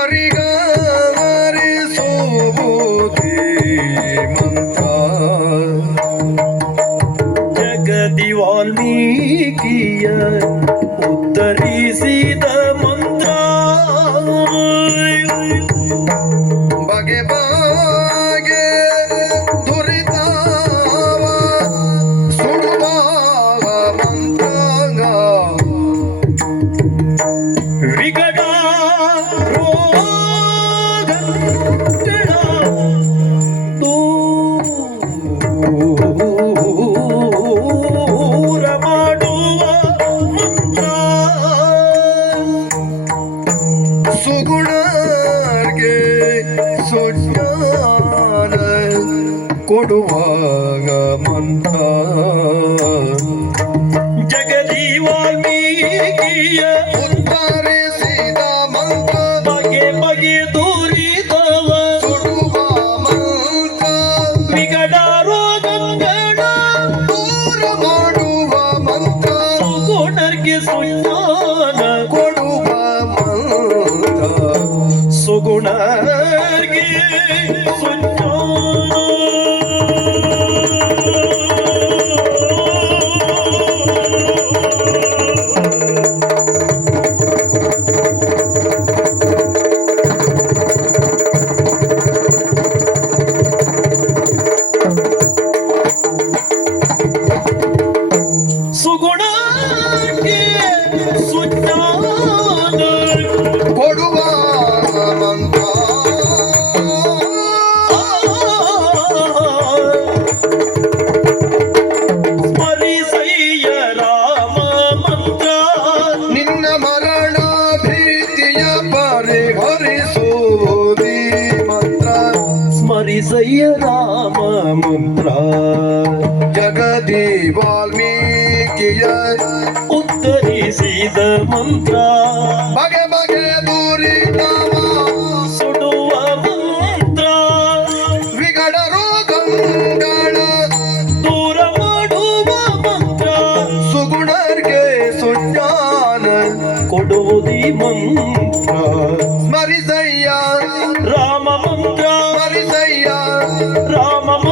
ಪರಿಗಾರಿ ಸೋಬೋಧಿ ಮಂತ ಜಗದಿ ವಾಲ್ಮೀಕಿಯ ಉತ್ತರಿಸಿದ ಮ ಮಾಡುವಾಗ ಮಂತ್ರ ವಾಲ್ಮೀಕಿಯ ಉತ್ತರಿಸಿದ ಮಂತ್ರ. ಬಗೆ ಬಗೆ ದೂರಿದವ ಸುಡುವ ಮಂತ್ರ. ವಿಗಡರು ಗಂಗಳ ದೂರ ಮಾಡುವ ಮಂತ್ರ. ಸುಗುಣರ್ಗೆ ಸುಜ್ಞಾನ. ಕೊಡುವುದಿ ಮಂತ್ರ. ಸ್ಮರಿಸಯ್ಯ. ರಾಮ ಮಂತ್ರ. ಸ್ಮರಿಸಯ್ಯ. ರಾಮ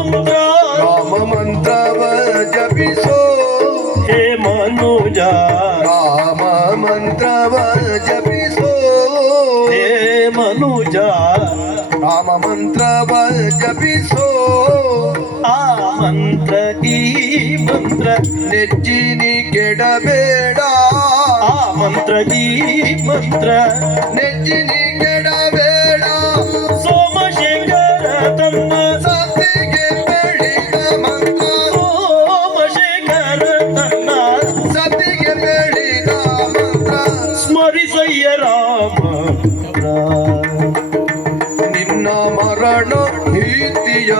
ರಾಮ ಮಂತ್ರ ಜಪಿಸೋ ಆ ಮಂತ್ರ, ಈ ಮಂತ್ರ ನೆಚ್ಚಿನಿ ಕೆಡಬೇಡ. ಆ ಮಂತ್ರ, ಈ ಮಂತ್ರ ನೆಚ್ಚಿನಿ ಕೆಡಬೇಡ. ಸೋಮಶೇಖರ ತನ್ನ ಸತ್ತಿಗೆ ಮಂತ್ರ. ಸ್ಮರಿಸಯ್ಯ ರಾಮ ಭೀತಿಯ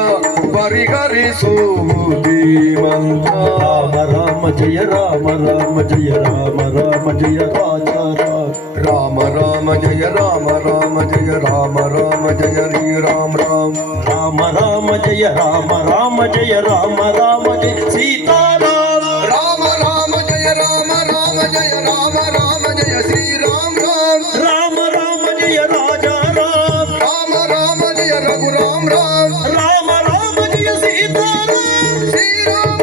ಪರಿಹರಿಸುವುದೀ ಮಂತ್ರ ರಾಮ ರಾಮ ಜಯ ರಾಮ ರಾಮ ಜಯ ರಾಮ ರಾಮ ಜಯ ರಾಜ ರಾಮ ರಾಮ ರಾಮ ಜಯ ರಾಮ ರಾಮ ಜಯ ರಾಮ ರಾಮ ಜಯ ಹರಿ ರಾಮ ರಾಮ ರಾಮ ರಾಮ ಜಯ ರಾಮ ರಾಮ ಜಯ ರಾಮ ರಾಮ ಜಯ ಸೀತಾರಾಮ ஸ்ரீராம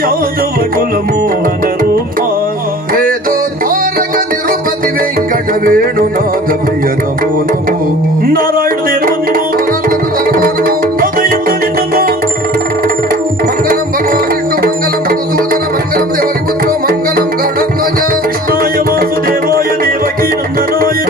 摇了